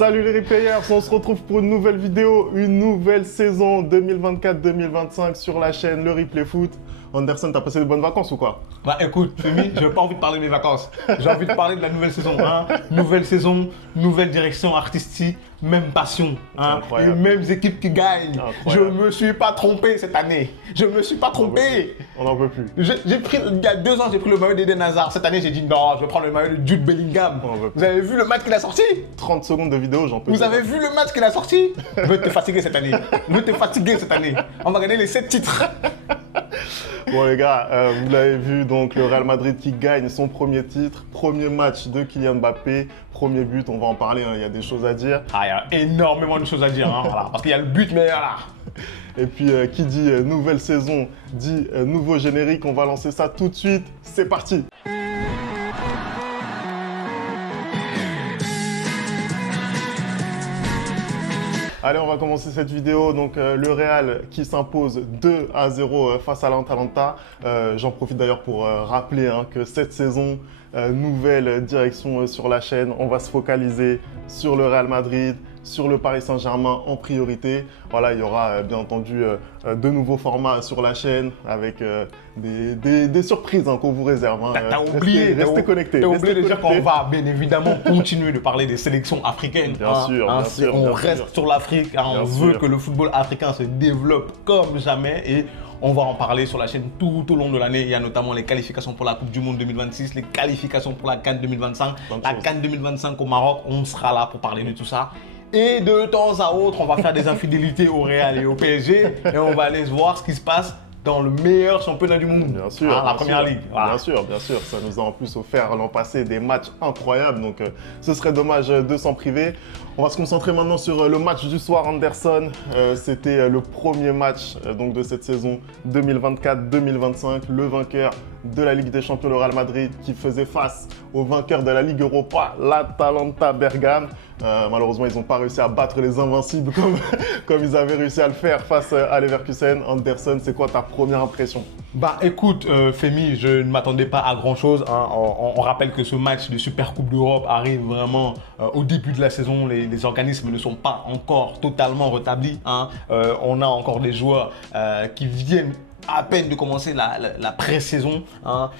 Salut les replayers, on se retrouve pour une nouvelle vidéo, une nouvelle saison 2024-2025 sur la chaîne Le Replay Foot. Anderson, t'as passé de bonnes vacances ou quoi? Bah écoute, Femi, j'ai pas envie de parler de mes vacances. J'ai envie de parler de la nouvelle saison. Hein. Nouvelle saison, nouvelle direction artistique, même passion. Hein. Les mêmes équipes qui gagnent. Je me suis pas trompé cette année. Je me suis pas trompé. On n'en peut plus. Il y a 2 ans, j'ai pris le maillot d'Eden Hazard. Cette année, j'ai dit non, je vais prendre le maillot de Jude Bellingham. Vous avez vu le match qu'il a sorti? 30 secondes de vidéo, j'en peux. Vous avez vu le match qu'il a sorti? Je vais te fatiguer cette année. Je vais te fatiguer cette année. On va gagner les 7 titres. Bon les gars, vous l'avez vu, donc le Real Madrid qui gagne son premier titre, premier match de Kylian Mbappé, premier but, on va en parler, hein, il y a des choses à dire. Ah, il y a énormément de choses à dire, hein, voilà, parce qu'il y a le but, mais voilà. Et puis qui dit nouvelle saison, dit nouveau générique, on va lancer ça tout de suite, c'est parti. Allez, on va commencer cette vidéo. Donc, le Real qui s'impose 2-0 face à l'Atalanta. J'en profite d'ailleurs pour rappeler hein, que cette saison, nouvelle direction sur la chaîne. On va se focaliser sur le Real Madrid, sur le Paris Saint-Germain en priorité. Voilà, il y aura bien entendu de nouveaux formats sur la chaîne avec des surprises hein, qu'on vous réserve. Hein. T'as oublié, restez connectés. T'as oublié de dire qu'on va bien évidemment continuer de parler des sélections africaines. Bien sûr, bien sûr. On reste sur l'Afrique, hein, on veut que le football africain se développe comme jamais et on va en parler sur la chaîne tout au long de l'année. Il y a notamment les qualifications pour la Coupe du Monde 2026, les qualifications pour la CAN 2025, la CAN 2025 au Maroc. On sera là pour parler de tout ça. Et de temps à autre, on va faire des infidélités au Real et au PSG et on va aller voir ce qui se passe dans le meilleur championnat du monde, bien sûr, hein, la première ligue. Voilà. Bien sûr. Ça nous a en plus offert l'an passé des matchs incroyables, donc ce serait dommage de s'en priver. On va se concentrer maintenant sur le match du soir, Anderson. C'était le premier match donc, de cette saison 2024-2025. Le vainqueur de la Ligue des Champions, le Real Madrid, qui faisait face au vainqueur de la Ligue Europa, l'Atalanta Bergame. Malheureusement, ils n'ont pas réussi à battre les Invincibles comme ils avaient réussi à le faire face à Leverkusen. Anderson, c'est quoi ta première impression? Bah écoute, Femi, je ne m'attendais pas à grand chose. Hein. On rappelle que ce match de Super Coupe d'Europe arrive vraiment au début de la saison. Les organismes ne sont pas encore totalement rétablis. Hein. On a encore des joueurs qui viennent à peine de commencer la pré-saison. Hein.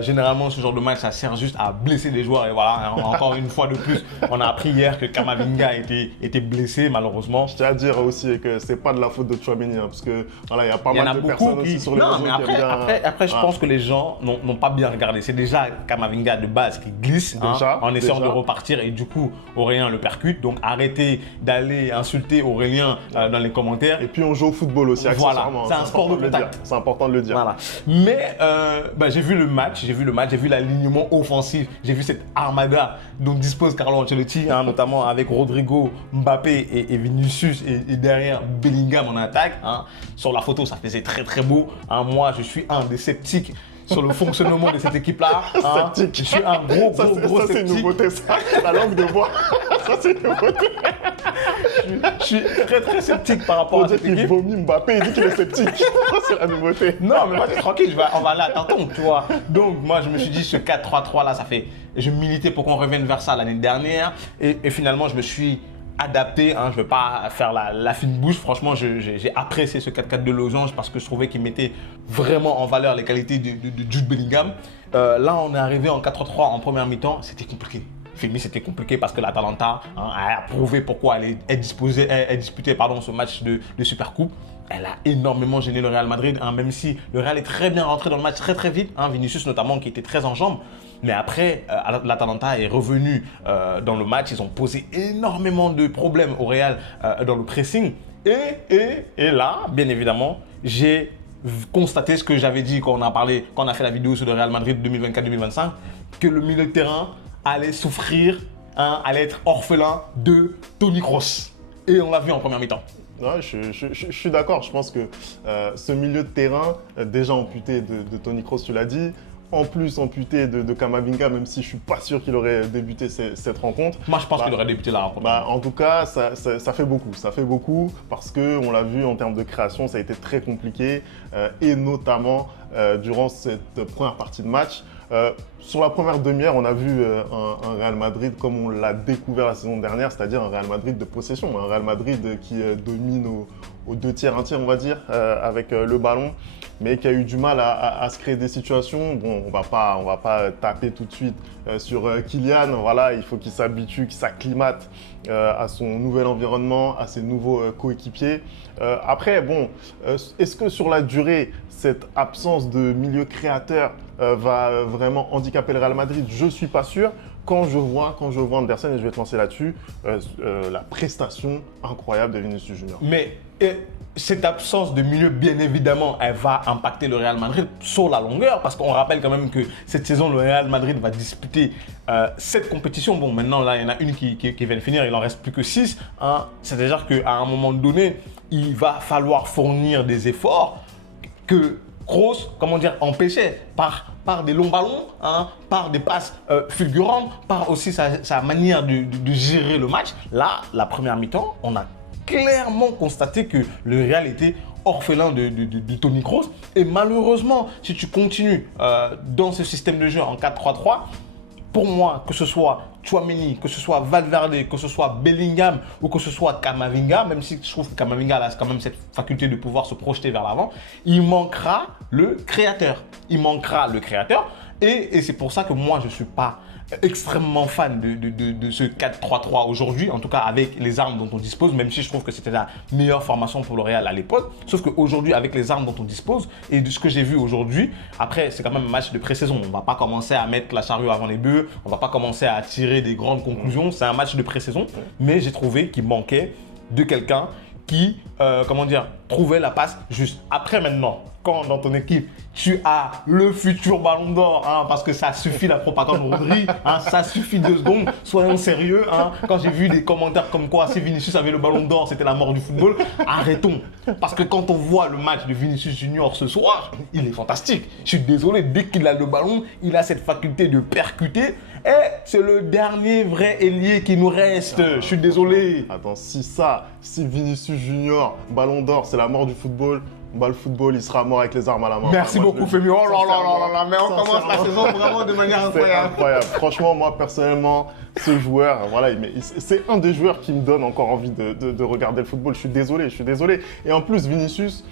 Généralement, ce genre de match, ça sert juste à blesser des joueurs. Et voilà, hein, encore une fois de plus, on a appris hier que Camavinga était blessé, malheureusement. Je tiens à dire aussi que c'est pas de la faute de Tchouaméni, hein, parce que voilà, il y a pas mal de personnes aussi sur les réseaux qui aiment bien... Après, je pense que les gens n'ont pas bien regardé. C'est déjà Camavinga de base qui glisse en essayant de repartir et du coup, Aurélien le percute. Donc, arrêtez d'aller insulter Aurélien dans les commentaires. Et puis, on joue au football aussi, accessoirement. Voilà, c'est un sport de contact. C'est important de le dire. Voilà. Mais j'ai vu le match, j'ai vu l'alignement offensif, j'ai vu cette armada dont dispose Carlo Ancelotti, hein, notamment avec Rodrigo, Mbappé et Vinicius et derrière Bellingham en attaque. Hein. Sur la photo, ça faisait très très beau. Hein. Moi, je suis un des sceptiques sur le fonctionnement de cette équipe-là. Hein. Je suis un gros sceptique. Ça, c'est une nouveauté, ça. La langue de bois. Ça, c'est une nouveauté. Je suis très très sceptique par rapport à cette équipe. Il vomit Mbappé, il dit qu'il est sceptique. Ça, c'est la nouveauté. Non, mais moi, t'es tranquille, on va aller à tâtons, tu vois. Donc, moi, je me suis dit, ce 4-3-3 là, ça fait... Je militais pour qu'on revienne vers ça l'année dernière. Et finalement, je me suis adapté, hein, je ne vais pas faire la fine bouche, franchement j'ai apprécié ce 4-4 de Losange parce que je trouvais qu'il mettait vraiment en valeur les qualités de Jude Bellingham. Là on est arrivé en 4-3 en première mi-temps, c'était compliqué. Fini, c'était compliqué parce que l'Atalanta a prouvé pourquoi elle disputait ce match de Supercoupe. Elle a énormément gêné le Real Madrid, hein, même si le Real est très bien rentré dans le match très vite, hein, Vinicius notamment qui était très en jambes. Mais après, l'Atalanta est revenu dans le match, ils ont posé énormément de problèmes au Real dans le pressing. Et là, bien évidemment, j'ai constaté ce que j'avais dit quand on a fait la vidéo sur le Real Madrid 2024-2025, que le milieu de terrain allait souffrir, hein, allait être orphelin de Toni Kroos. Et on l'a vu en première mi-temps. Ouais, je suis d'accord. Je pense que ce milieu de terrain, déjà amputé de Toni Kroos, tu l'as dit, en plus amputé de Camavinga, même si je ne suis pas sûr qu'il aurait débuté cette rencontre. Moi, je pense qu'il aurait débuté la rencontre. En tout cas, ça fait beaucoup. Ça fait beaucoup parce qu'on l'a vu en termes de création, ça a été très compliqué et notamment durant cette première partie de match. Sur la première demi-heure, on a vu un Real Madrid comme on l'a découvert la saison dernière, c'est-à-dire un Real Madrid de possession, un Real Madrid qui domine aux 2 tiers, 1 tiers, on va dire, avec le ballon, mais qui a eu du mal à se créer des situations. Bon, on va pas taper tout de suite sur Kylian. Voilà, il faut qu'il s'habitue, qu'il s'acclimate à son nouvel environnement, à ses nouveaux coéquipiers. Après, bon, est-ce que sur la durée, cette absence de milieu créateur va vraiment handicaper le Real Madrid? Je ne suis pas sûr. Quand je vois Anderson, et je vais te lancer là-dessus, la prestation incroyable de Vinicius Junior. Mais cette absence de milieu, bien évidemment, elle va impacter le Real Madrid sur la longueur, parce qu'on rappelle quand même que cette saison, le Real Madrid va disputer 7 compétitions. Bon, maintenant, là, il y en a une qui vient de finir, il n'en reste plus que 6. Hein. C'est-à-dire qu'à un moment donné, il va falloir fournir des efforts que Kroos, comment dire, empêchait par des longs ballons, hein, par des passes fulgurantes, par aussi sa manière de gérer le match. Là, la première mi-temps, on a clairement constaté que le Real était orphelin de Toni Kroos. Et malheureusement, si tu continues dans ce système de jeu en 4-3-3, pour moi, que ce soit Tchouaméni, que ce soit Valverde, que ce soit Bellingham ou que ce soit Camavinga, même si je trouve que Camavinga a quand même cette faculté de pouvoir se projeter vers l'avant, il manquera le créateur. Il manquera le créateur et c'est pour ça que moi, je ne suis pas extrêmement fan de ce 4-3-3 aujourd'hui, en tout cas avec les armes dont on dispose, même si je trouve que c'était la meilleure formation pour le Real à l'époque. Sauf qu'aujourd'hui, avec les armes dont on dispose et de ce que j'ai vu aujourd'hui, après, c'est quand même un match de pré-saison. On ne va pas commencer à mettre la charrue avant les bœufs, on ne va pas commencer à tirer des grandes conclusions. C'est un match de pré-saison, mais j'ai trouvé qu'il manquait de quelqu'un qui, comment dire, trouvait la passe juste. Après maintenant, quand dans ton équipe, tu as le futur Ballon d'Or, hein, parce que ça suffit la propagande Rodri, hein, ça suffit 2 secondes, soyons sérieux. Hein. Quand j'ai vu des commentaires comme quoi si Vinicius avait le Ballon d'Or, c'était la mort du football, arrêtons. Parce que quand on voit le match de Vinicius Junior ce soir, il est fantastique. Je suis désolé, dès qu'il a le ballon, il a cette faculté de percuter. Et c'est le dernier vrai ailier qui nous reste. Je suis désolé. Attends, si Vinicius Junior, Ballon d'Or, c'est la mort du football, bah, le football, il sera mort avec les armes à la main. Merci beaucoup, Femi. Oh là là là là, mais on commence la saison vraiment de manière incroyable. C'est incroyable. Franchement, moi, personnellement, ce joueur, voilà, c'est un des joueurs qui me donne encore envie de regarder le football. Je suis désolé. Et en plus, Vinicius,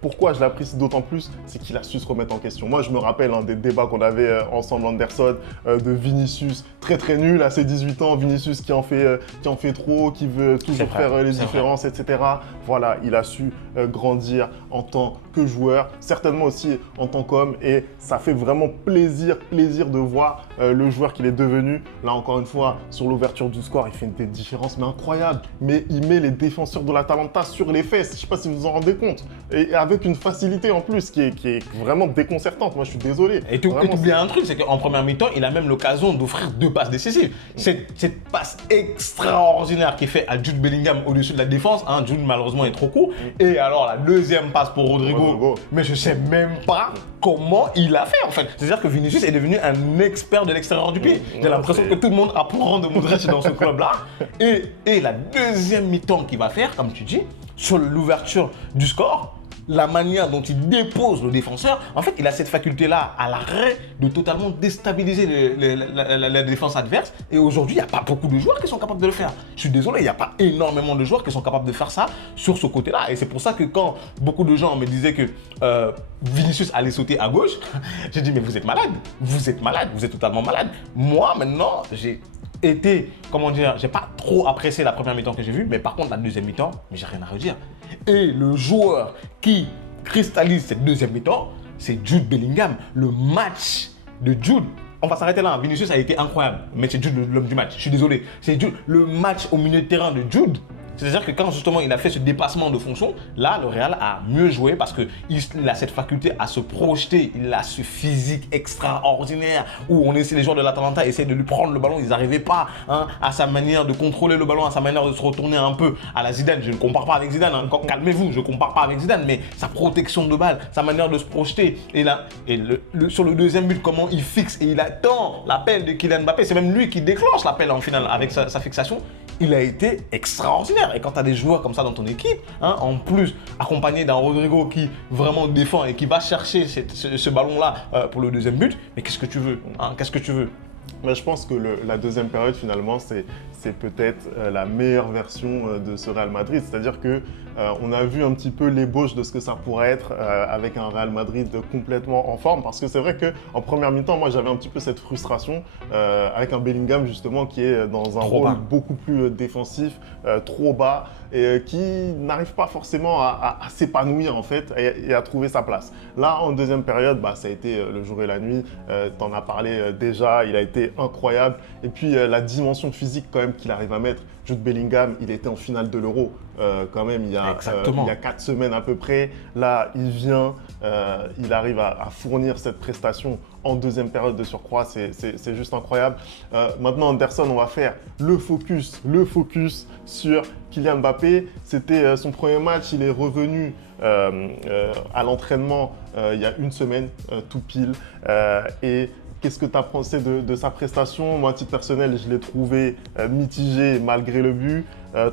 pourquoi je l'apprécie d'autant plus, c'est qu'il a su se remettre en question. Moi, je me rappelle des débats qu'on avait ensemble, Anderson, de Vinicius, très nul à ses 18 ans, Vinicius qui en fait trop, qui veut toujours faire les différences, etc. Voilà, il a su grandir en tant que joueur, certainement aussi en tant qu'homme, et ça fait vraiment plaisir de voir le joueur qu'il est devenu. Là, encore une fois, sur l'ouverture du score, il fait des différences mais incroyables, mais il met les défenseurs de l'Atalanta sur les fesses. Je ne sais pas si vous vous en rendez compte, et avec une facilité en plus qui est vraiment déconcertante. Moi, je suis désolé. Et tu oublies un truc, c'est qu'en première mi-temps, il a même l'occasion d'offrir 2 passes décisives. Cette passe extraordinaire qui est faite à Jude Bellingham au-dessus de la défense, hein, Jude malheureusement est trop court, et alors la deuxième passe pour Rodrigo, mais je sais même pas comment il a fait en fait. C'est-à-dire que Vinicius est devenu un expert de l'extérieur du pied. J'ai l'impression que tout le monde apprend de Modric dans ce club-là. Et la deuxième mi-temps qu'il va faire, comme tu dis, sur l'ouverture du score, la manière dont il dépose le défenseur, en fait, il a cette faculté-là à l'arrêt de totalement déstabiliser la défense adverse. Et aujourd'hui, il n'y a pas beaucoup de joueurs qui sont capables de le faire. Je suis désolé, il n'y a pas énormément de joueurs qui sont capables de faire ça sur ce côté-là. Et c'est pour ça que quand beaucoup de gens me disaient que Vinicius allait sauter à gauche, j'ai dit, mais vous êtes malade, vous êtes totalement malade. Moi, maintenant, j'ai pas trop apprécié la première mi-temps que j'ai vue, mais par contre, la deuxième mi-temps, j'ai rien à redire. Et le joueur qui cristallise cette deuxième mi-temps, c'est Jude Bellingham. Le match de Jude, on va s'arrêter là, Vinicius a été incroyable, mais c'est Jude l'homme du match, je suis désolé. C'est Jude, le match au milieu de terrain de Jude. C'est-à-dire que quand justement il a fait ce dépassement de fonction, là le Real a mieux joué parce qu'il a cette faculté à se projeter, il a ce physique extraordinaire où les joueurs de l'Atalanta essaient de lui prendre le ballon, ils n'arrivaient pas à sa manière de contrôler le ballon, à sa manière de se retourner un peu à la Zidane. Je ne compare pas avec Zidane, calmez-vous, je ne compare pas avec Zidane, mais sa protection de balle, sa manière de se projeter. Et là, sur le deuxième but, comment il fixe et il attend l'appel de Kylian Mbappé, c'est même lui qui déclenche l'appel en finale avec sa fixation. il a été extraordinaire. Et quand tu as des joueurs comme ça dans ton équipe, hein, en plus accompagné d'un Rodrigo qui vraiment défend et qui va chercher ce ballon-là pour le deuxième but, mais qu'est-ce que tu veux, hein, qu'est-ce que tu veux? Mais je pense que la deuxième période, finalement, c'est peut-être la meilleure version de ce Real Madrid. C'est-à-dire que on a vu un petit peu l'ébauche de ce que ça pourrait être avec un Real Madrid complètement en forme. Parce que c'est vrai qu'en première mi-temps, moi, j'avais un petit peu cette frustration avec un Bellingham, justement, qui est dans un rôle beaucoup plus défensif, trop bas, et qui n'arrive pas forcément à s'épanouir, en fait, et à trouver sa place. Là, en deuxième période, bah, ça a été le jour et la nuit. Tu en as parlé déjà, il a été incroyable. Et puis, la dimension physique, quand même, qu'il arrive à mettre. Jude Bellingham, il était en finale de l'Euro quand même il y a 4 semaines à peu près. Là, il vient, il arrive à fournir cette prestation en deuxième période de surcroît. C'est juste incroyable. Maintenant, Anderson, on va faire le focus sur Kylian Mbappé. C'était son premier match. Il est revenu à l'entraînement il y a une semaine, tout pile. Et qu'est-ce que tu as pensé de sa prestation? Moi, à titre personnel, je l'ai trouvé mitigé malgré le but.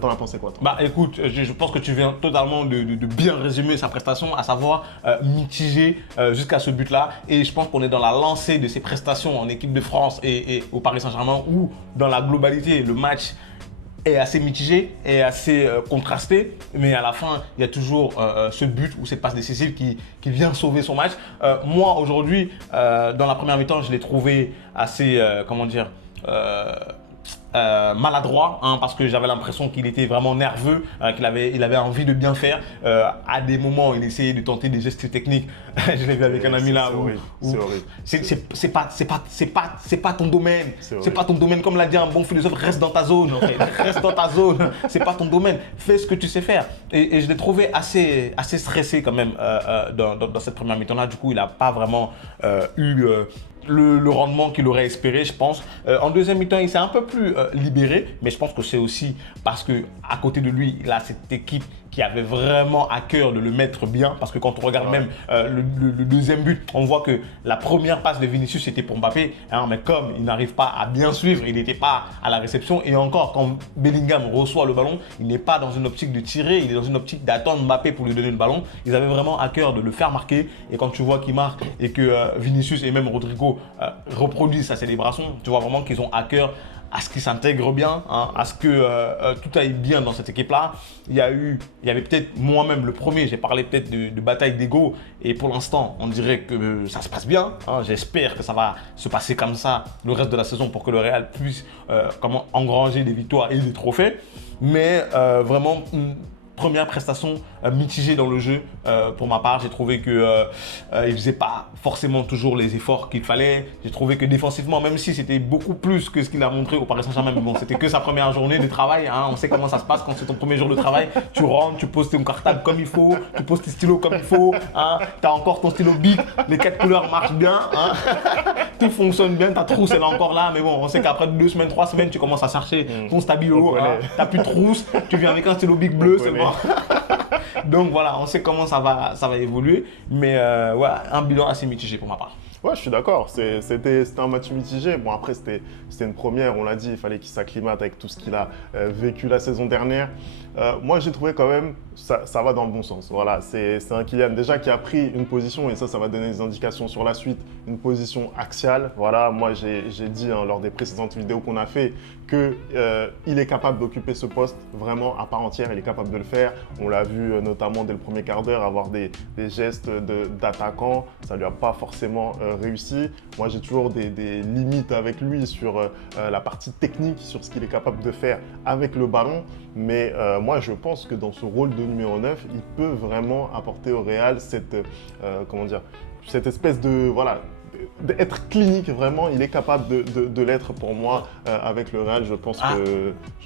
T'en as pensé quoi, toi? Bah écoute, je pense que tu viens totalement de bien résumer sa prestation, à savoir mitigé jusqu'à ce but-là. Et je pense qu'on est dans la lancée de ses prestations en équipe de France et au Paris Saint-Germain, où dans la globalité, le match est assez mitigé, est assez contrasté, mais à la fin, il y a toujours ce but ou cette passe décisive qui vient sauver son match. Moi, aujourd'hui, dans la première mi-temps, je l'ai trouvé assez, comment dire, maladroit, hein, parce que j'avais l'impression qu'il était vraiment nerveux, qu'il avait envie de bien faire. À des moments, il essayait de tenter des gestes techniques. Je l'ai vu avec un ami là. C'est pas ton domaine. C'est pas ton domaine. Comme l'a dit un bon philosophe, reste dans ta zone. Okay. Reste dans ta zone. C'est pas ton domaine. Fais ce que tu sais faire. Et je l'ai trouvé assez stressé quand même dans cette première mi-temps là. Du coup, il n'a pas vraiment eu le rendement qu'il aurait espéré, je pense. En deuxième mi-temps, il s'est un peu plus libéré, mais je pense que c'est aussi parce que à côté de lui, il a cette équipe qui avait vraiment à cœur de le mettre bien, parce que quand on regarde même le deuxième but, on voit que la première passe de Vinicius c'était pour Mbappé, hein, mais comme il n'arrive pas à bien suivre, il n'était pas à la réception, et encore quand Bellingham reçoit le ballon, il n'est pas dans une optique de tirer, il est dans une optique d'attendre Mbappé pour lui donner le ballon. Ils avaient vraiment à cœur de le faire marquer, et quand tu vois qu'il marque et que Vinicius et même Rodrigo reproduisent sa célébration, tu vois vraiment qu'ils ont à cœur à ce qu'il s'intègre bien, hein, à ce que tout aille bien dans cette équipe-là. Il y avait peut-être moi-même le premier, j'ai parlé peut-être de bataille d'ego, et pour l'instant, on dirait que ça se passe bien. Hein. J'espère que ça va se passer comme ça le reste de la saison pour que le Real puisse engranger des victoires et des trophées. Mais vraiment, première prestation mitigée dans le jeu pour ma part. J'ai trouvé qu'il ne faisait pas forcément toujours les efforts qu'il fallait. J'ai trouvé que défensivement, même si c'était beaucoup plus que ce qu'il a montré au Paris Saint-Germain, mais bon, c'était que sa première journée de travail. Hein. On sait comment ça se passe quand c'est ton premier jour de travail. Tu rentres, tu poses ton cartable comme il faut, tu poses tes stylos comme il faut. Hein. Tu as encore ton stylo Bic, les 4 couleurs marchent bien. Hein. Tout fonctionne bien, ta trousse elle est encore là. Mais bon, on sait qu'après 2 semaines, 3 semaines, tu commences à chercher ton stabilo. Hein. Tu n'as plus de trousse, tu viens avec un stylo Bic bleu, c'est bon. Donc voilà, on sait comment ça va évoluer, mais ouais, un bilan assez mitigé pour ma part. Ouais, je suis d'accord. C'était un match mitigé. Bon, après, c'était une première, on l'a dit, il fallait qu'il s'acclimate avec tout ce qu'il a vécu la saison dernière. Moi, j'ai trouvé quand même, ça va dans le bon sens. Voilà, c'est un Kylian déjà qui a pris une position, et ça va donner des indications sur la suite, une position axiale. Voilà, moi, j'ai dit lors des précédentes vidéos qu'on a fait qu'il est capable d'occuper ce poste vraiment à part entière. Il est capable de le faire. On l'a vu notamment dès le premier quart d'heure, avoir des gestes d'attaquant. Ça ne lui a pas forcément réussi. Moi, j'ai toujours des limites avec lui sur la partie technique, sur ce qu'il est capable de faire avec le ballon. Mais moi, je pense que dans ce rôle de numéro 9, il peut vraiment apporter au Real cette espèce de, voilà, d'être clinique, vraiment, il est capable de l'être pour moi avec le Real. Je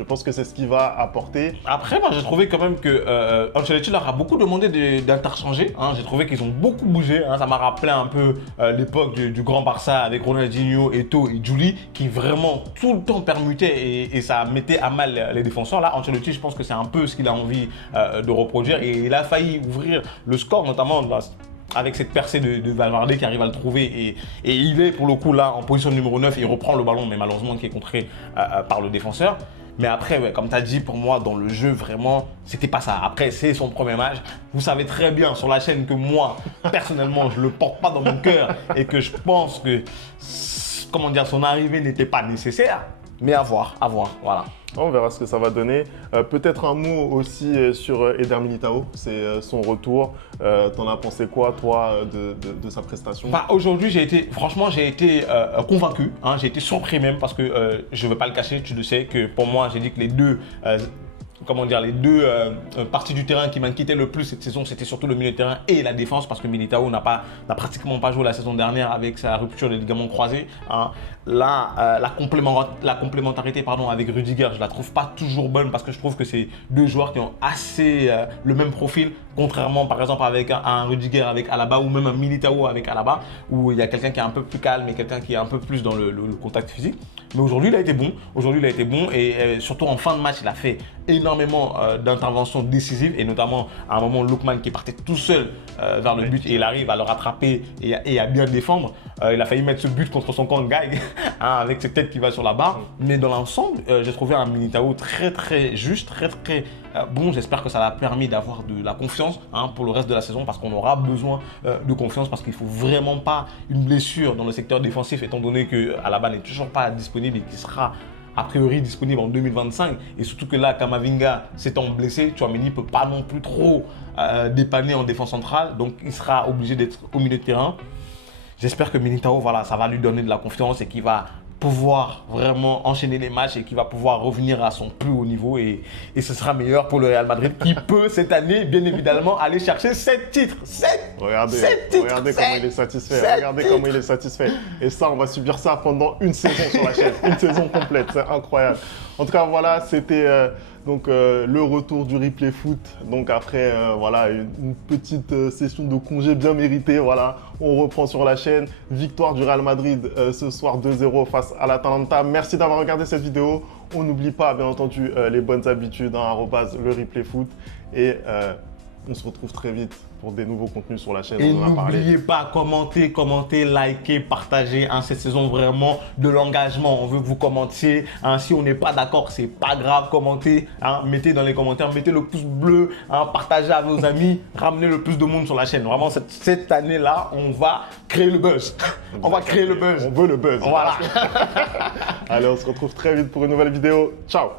pense que c'est ce qu'il va apporter. Après, moi, j'ai trouvé quand même que Ancelotti leur a beaucoup demandé d'interchanger. Hein. J'ai trouvé qu'ils ont beaucoup bougé. Hein. Ça m'a rappelé un peu l'époque du grand Barça avec Ronaldinho, Eto'o et Juli, qui vraiment tout le temps permutaient et ça mettait à mal les défenseurs. Là, Ancelotti, je pense que c'est un peu ce qu'il a envie de reproduire, et il a failli ouvrir le score, notamment avec cette percée de Valverde qui arrive à le trouver, et il est pour le coup là en position numéro 9, il reprend le ballon, mais malheureusement qui est contré par le défenseur. Mais après, ouais, comme tu as dit, pour moi, dans le jeu, vraiment, c'était pas ça. Après, c'est son premier match. Vous savez très bien sur la chaîne que moi, personnellement, je le porte pas dans mon cœur et que je pense que, comment dire, son arrivée n'était pas nécessaire. Mais à voir, voilà. On verra ce que ça va donner. Peut-être un mot aussi sur Eder Militao, c'est son retour. T'en as pensé quoi, toi, de sa prestation? Bah, aujourd'hui, franchement, j'ai été convaincu. Hein, j'ai été surpris même parce que je ne veux pas le cacher, tu le sais, que pour moi, j'ai dit que les deux parties du terrain qui m'inquiétaient le plus cette saison, c'était surtout le milieu de terrain et la défense parce que Militao n'a pratiquement pas joué la saison dernière avec sa rupture des ligaments croisés. Hein. Là, la complémentarité avec Rudiger, je la trouve pas toujours bonne parce que je trouve que c'est deux joueurs qui ont assez le même profil, contrairement par exemple avec un Rudiger avec Alaba ou même un Militao avec Alaba où il y a quelqu'un qui est un peu plus calme et quelqu'un qui est un peu plus dans le contact physique. Mais aujourd'hui, il a été bon. Et surtout en fin de match, il a fait énormément d'interventions décisives et notamment à un moment, Lookman qui partait tout seul vers le but et il arrive à le rattraper et à bien défendre. Il a failli mettre ce but contre son camp Gaï avec cette tête qui va sur la barre. Mais dans l'ensemble, j'ai trouvé un Militao très très juste, très très bon. J'espère que ça l'a permis d'avoir de la confiance pour le reste de la saison parce qu'on aura besoin de confiance parce qu'il ne faut vraiment pas une blessure dans le secteur défensif étant donné que Alaba n'est toujours pas disponible et qu'il sera a priori disponible en 2025 et surtout que là, Kamavinga s'étant blessé, Tchouaméni ne peut pas non plus trop dépanner en défense centrale, donc il sera obligé d'être au milieu de terrain. J'espère que Militao, voilà, ça va lui donner de la confiance et qu'il va pouvoir vraiment enchaîner les matchs et qu'il va pouvoir revenir à son plus haut niveau et ce sera meilleur pour le Real Madrid qui peut cette année, bien évidemment, aller chercher 7 titres. 7 titres. Regardez comment il est satisfait. Regardez comment il est satisfait. Et ça, on va subir ça pendant une saison sur la chaîne. Une saison complète. C'est incroyable. En tout cas, voilà, c'était le retour du replay foot. Donc après, voilà, une petite session de congé bien méritée. Voilà, on reprend sur la chaîne. Victoire du Real Madrid ce soir 2-0 face à l'Atalanta. Merci d'avoir regardé cette vidéo. On n'oublie pas, bien entendu, les bonnes habitudes, le replay foot. Et on se retrouve très vite pour des nouveaux contenus sur la chaîne. Et n'oubliez pas, commentez, likez, partagez. Cette saison, vraiment de l'engagement. On veut que vous commentiez. Si on n'est pas d'accord, c'est pas grave. Commentez, mettez dans les commentaires, mettez le pouce bleu, partagez à vos amis, ramenez le plus de monde sur la chaîne. Vraiment, cette année-là, on va créer le buzz. On va créer le buzz. On veut le buzz. Voilà. Allez, on se retrouve très vite pour une nouvelle vidéo. Ciao.